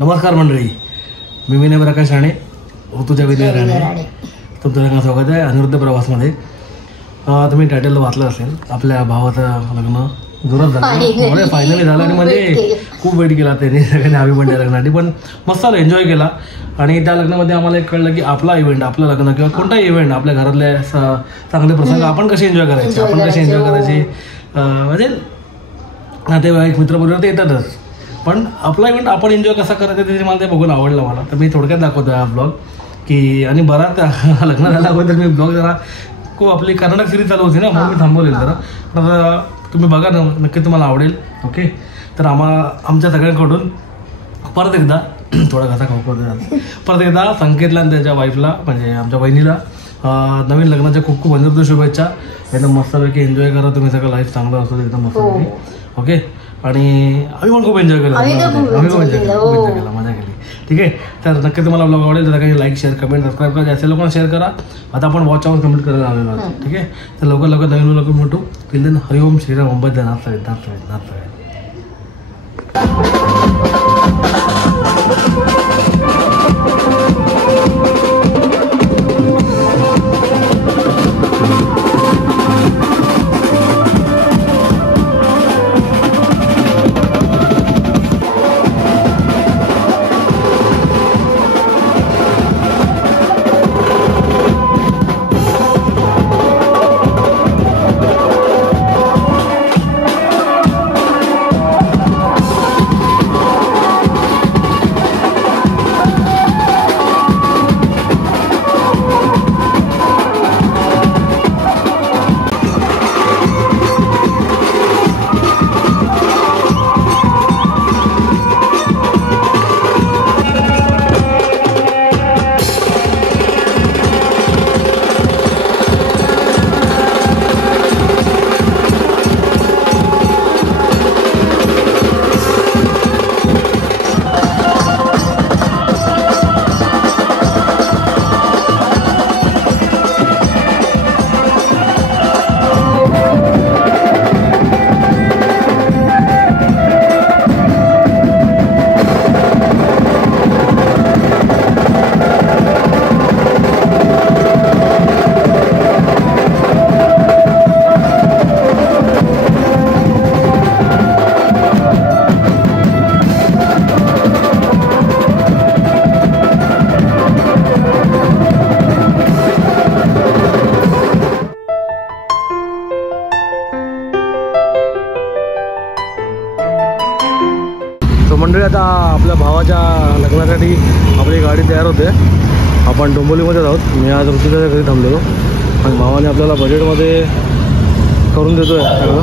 नमस्कार मंडळी, मी विनय प्रकाश राणे, ऋतुजा विनय राणे. तुमचं सगळं स्वागत आहे अनिरुद्ध प्रवासमध्ये. तुम्ही टायटल वाचलं असेल, आपल्या भावाचं लग्न जोरात झालं, फायनली झालं. आणि म्हणजे खूप वेट केला त्यांनी सगळ्यांनी हॅपी बर्थडे लग्नासाठी, पण मस्त आलं, एन्जॉय केला. आणि त्या लग्नामध्ये आम्हाला एक कळलं की आपला इव्हेंट, आपलं लग्न किंवा कोणताही इव्हेंट, आपल्या घरातले चांगले प्रसंग आपण कसे एन्जॉय करायचे, म्हणजे नातेवाईक मित्रपरिवार ते येतातच, पण आपला इव्हेंट आपण एन्जॉय कसा करायचा त्याचे मला ते बघून आवडलं मला. तर मी थोडक्यात दाखवतो हा ब्लॉग की. आणि बराच लग्न झाल्या अगोदर मी ब्लॉग जरा खूप आपली कर्नाटक सिरीज चालू होती ना, म्हणून मी थांबवलेलं जरा. तर तुम्ही बघा ना, नक्की तुम्हाला आवडेल. ओके, तर आमच्या सगळ्यांकडून परत एकदा थोडा घसा खाऊ परत एकदा संकेतला आणि त्याच्या वाईफला म्हणजे आमच्या बहिणीला नवीन लग्नाच्या खूप खूप अनेक शुभेच्छा. एकदम मस्तपैकी एन्जॉय करा तुम्ही, सगळं लाईफ चांगलं असतो एकदम मस्तपैकी. ओके, आणि आम्ही पण खूप एन्जॉय केलं, मजा केली. ठीक आहे, तर नक्की तुम्हाला ब्लॉग आवडेल तर काही लाईक, शेअर, कमेंट, सबस्क्राईब करा, जास्त लोकांना शेअर करा. आता आपण वॉच आवर कमेंट करायला आलेलो आहोत. ठीक आहे, तर लवकर नवीन लोक भेटू. तिल देन हरिओम श्रीराम अंबद नाथ सगळे. मंडळी, आता आपल्या भावाच्या लग्नासाठी आपली गाडी तयार होते. आपण डोंबिवलीमध्ये आहोत. मी आज ऋतुजाच्या घरी थांबलेलो आणि भावाने आपल्याला बजेटमध्ये करून देतो आहे सगळं.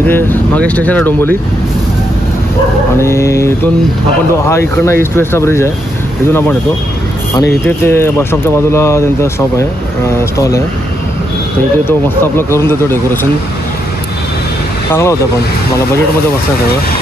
इथे मागे स्टेशन आहे डोंबिवली, आणि इथून आपण हा इकडनं ईस्ट वेस्टचा ब्रिज आहे, इथून आपण येतो. आणि इथे ते बसस्टॉपच्या बाजूला त्यांचा शॉप आहे, स्टॉल आहे. तर इथे तो मस्त आपलं करून देतो. डेकोरेशन चांगलं होतं, पण मला बजेटमध्ये मस्त आहे सगळं.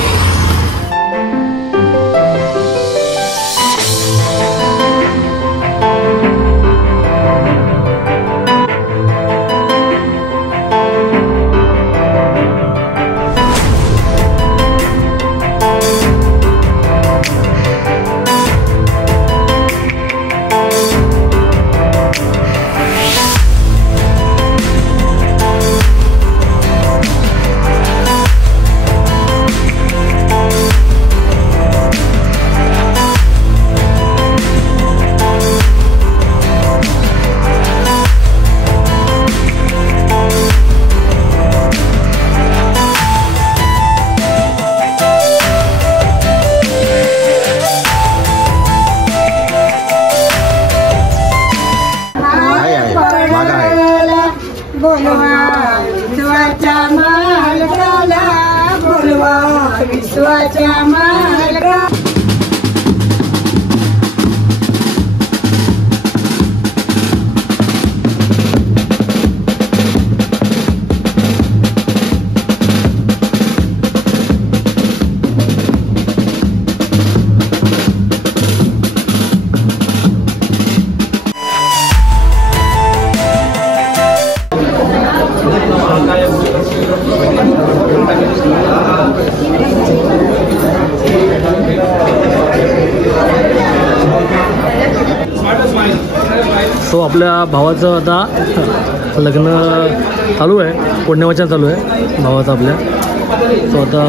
विश्वाच्या मालका सो आपल्या भावाचं आता लग्न चालू आहे, पुण्यवचन चालू आहे भावाचं आपल्या. सो आता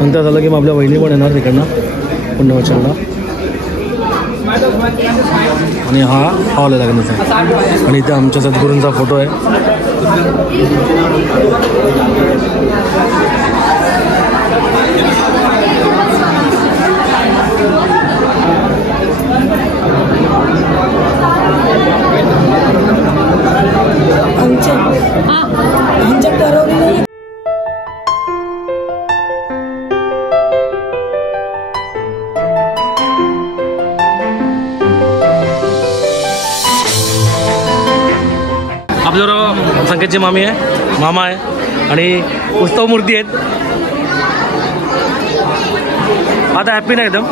नंतर झालं की मग आपल्या वहिनी पण येणार तिकडनं पुण्यवचनला. आणि हा हॉल आहे लग्नाचा. आणि इथे आमच्या सद्गुरूंचा फोटो आहे. आपल्याबरोबर संकेतची मामी आहे, मामा आहे आणि उत्सव मूर्ती आहेत. आता हॅप्पी नाही एकदम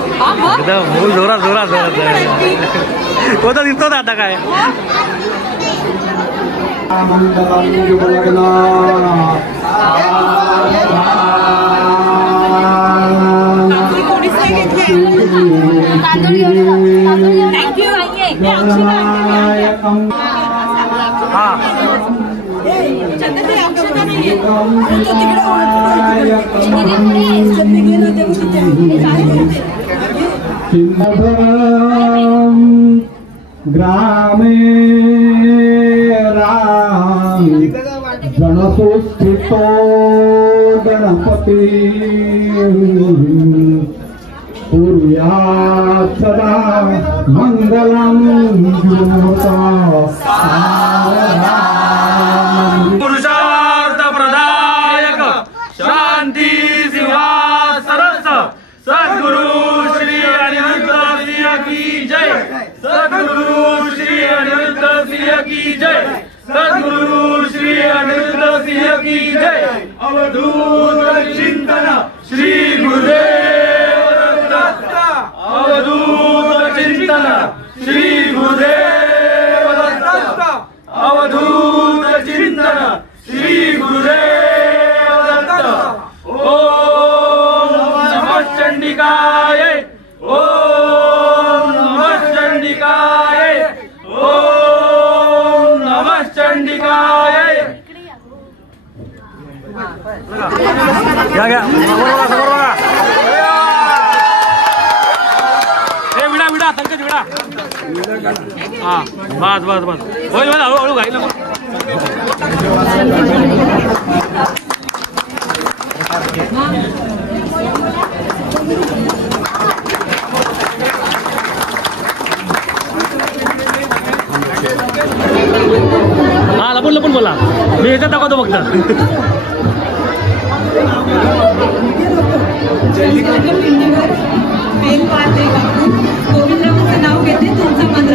एकदम जोरात जोरात जोरात कोणता दिसतो ना आता काय. ग्रामे राम गणसुस्थितो गणपती कुर्यात् सदा मंगलम पुरुषार्थ प्रदायक शांती शिवा सरस सद्गुरु श्री अनिरुद्ध सिंह की जय. सद्गुरु श्री अनिरुद्ध सिंह की जय. सद्गुरु श्री अनिरुद्ध सिंह की जय. अवधूत चिंतन श्री गुरुदेव दत्त. अवधूत चिंतन श्री गुरुदेव दत्त. अवधूत चिंतन श्री गुरुदेव दत्त. ओम नमः चंडिकाय. ओम नमः चंडिकाय. ओम नमः चंडिकाय. घ्या विडा विडा संकेत विडा. हां बस बस बस होय हळूहळू घाई ना. हा लपून लपून बोला, मी याच्यात दाखवतो फक्त. गोविंदरावांचं नाव घेते तुमचं मंत्र.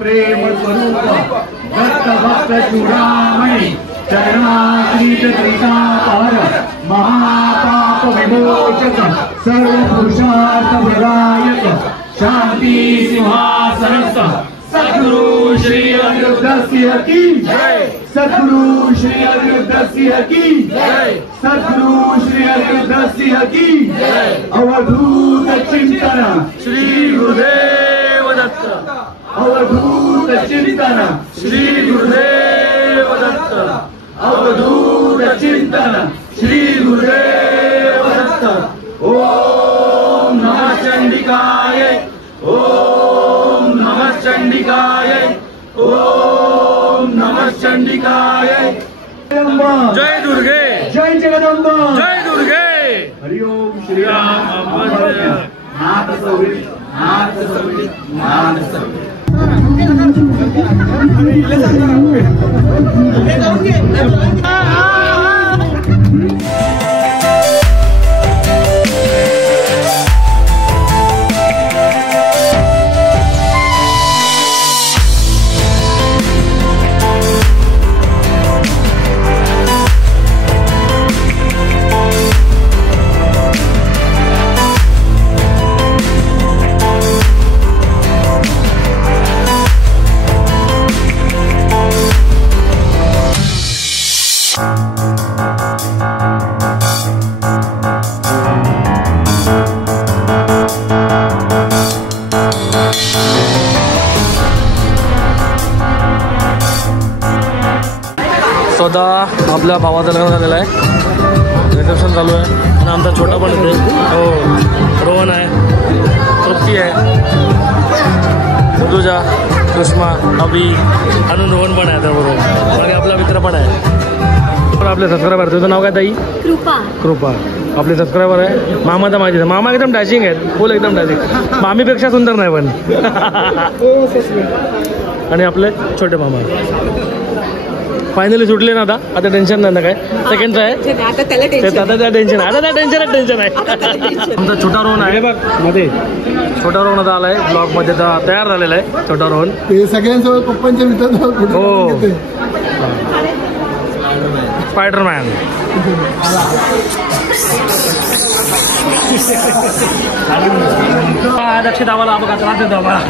प्रेम स्वरूप दत्त भक्त चूडामणी चरणाश्रित त्रिकापार महापाप विमोचक सर्व पुरुषार्थ प्रदायक शांती सिंहासनस्थ सद्गुरु श्री अनिरुद्धस्य की जय। सद्गुरु श्री अनिरुद्धस्य की जय। सद्गुरु श्री अनिरुद्धस्य की जय। अवधूत चिंतन श्री गुरुदेव दत्त। अवधूत चिंतन श्री गुरुदेव दत्त। अवधूत चिंतन श्री गुरुदेव दत्त। ओम नमः चंडिकाय। ओम नमः चंडिकाय। ओम नमः चंडिकाय। जय दुर्गे जय जगदंबा जय दुर्गे। हरिओम श्री राम नाथ सौरी नाथ सौरी नाथ सौरी। स्वतः आपल्या भावाचं लग्न झालेलं आहे, रिसेप्शन चालू आहे आणि आमचा छोटा पण येते. हो, रोहन आहे, तृप्ती आहे, मधुजा, सुषमा, अभि आणि रोहन पण आहे त्याबरोबर आणि आपला मित्र पण आहे. पण आपले सबस्क्रायबर, तुझं नाव काय ताई? कृपा. कृपा आपले सबस्क्रायबर आहे. मामा तर माझे, मामा एकदम डॅशिंग आहेत, फुल एकदम डॅशिंग, मामीपेक्षा सुंदर नाही पण. आणि आपले छोटे मामा फायनली सुटले ना आता टेन्शन नाही ना काय. सेकंडचं आहे आता त्याला टेन्शन. आता त्या टेन्शन आहे, आता त्या टेन्शन आहे. आमचा छोटा रोहन आहे बघ मध्ये, छोटा रोहन आता आलाय ब्लॉग मध्ये, तयार झालेला आहे छोटा रोहन. ते सगळ्यांसोबत पप्पांच्या मित्रात हो, स्पायडरमॅन. दक्षिण आम्हाला अपघात त्रास देतो आम्हाला.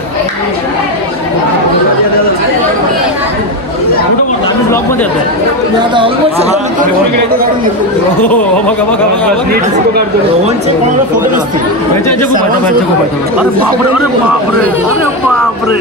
आम्ही ब्लॉग मध्ये येतो. बघा बघा फोटो नसतील. अरे बापरे, अरे बापरे, अरे बापरे.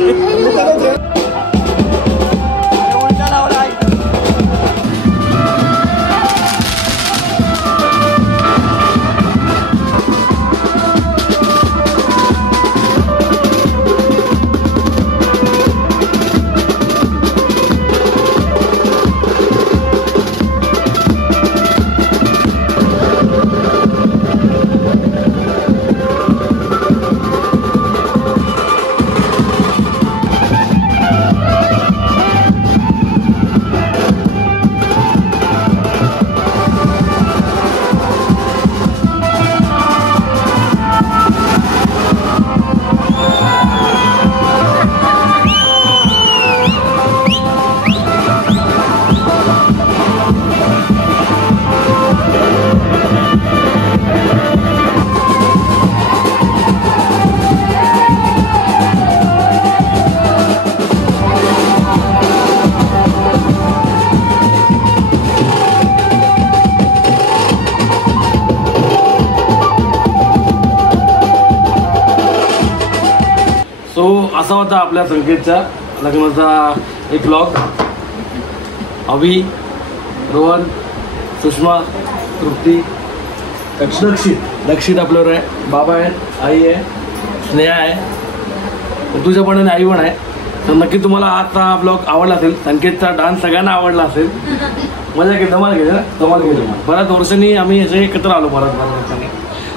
असा होता आपल्या संकेतच्या लग्नाचा एक ब्लॉग. अभि, रोहन, सुषमा, तृप्ती, दक्षित आपल्यावर आहे, बाबा आहेत, आई आहे, स्नेहा आहे, तुझ्या पण आई पण आहे. तर नक्की तुम्हाला आजचा ब्लॉग आवडला असेल. संकेतचा डान्स सगळ्यांना आवडला असेल. मजा केली, धमाल केली ना, धमाल केली. बऱ्याच वर्षांनी आम्ही असे एकत्र आलो, बऱ्याच वर्षांनी.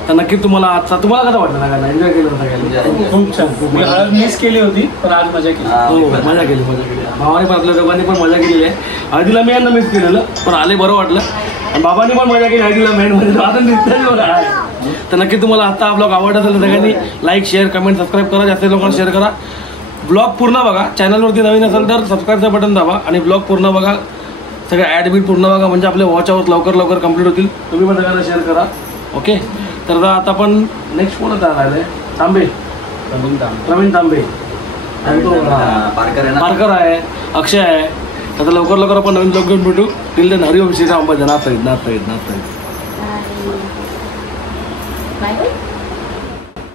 तर नक्की तुम्हाला आजचा, तुम्हाला कसं वाटलं सगळ्यांना? एन्जॉय केलं सगळ्यांनी? खूप छान. मिस केली होती पण आज मजा केली. हो, मजा केली. भावाने पण, आपल्या दोघांनी पण मजा केलेली आहे. हळदीला मी यांना मिस केलेलं, पण आले बरं वाटलं. आणि बाबांनी पण मजा केली हळदीला, मेनमध्ये आता निघताच बघा. तर नक्की तुम्हाला आजचा ब्लॉग आवडला असेल तर सगळ्यांनी लाईक, शेअर, कमेंट, सबस्क्राईब करा, जास्त लोकांना शेअर करा. ब्लॉग पूर्ण बघा. चॅनलवरती नवीन असेल तर सबस्क्राईबचं बटन दाबा आणि ब्लॉग पूर्ण बघा. सगळे ॲड बीट पूर्ण बघा म्हणजे आपले वॉच आवर लवकर कंप्लीट होतील. तुम्ही पण सगळ्यांना शेअर करा. ओके. तर आता आपण नेक्स्ट कोण आता राहिलं आहे? तांबे, प्रवीण तांबे, पारकर आहे, अक्षय आहे. आता लवकर आपण नवीन ब्लॉग घेऊन भेटू. टिल देन हरिओम श्रीराम. नाथ आहेत.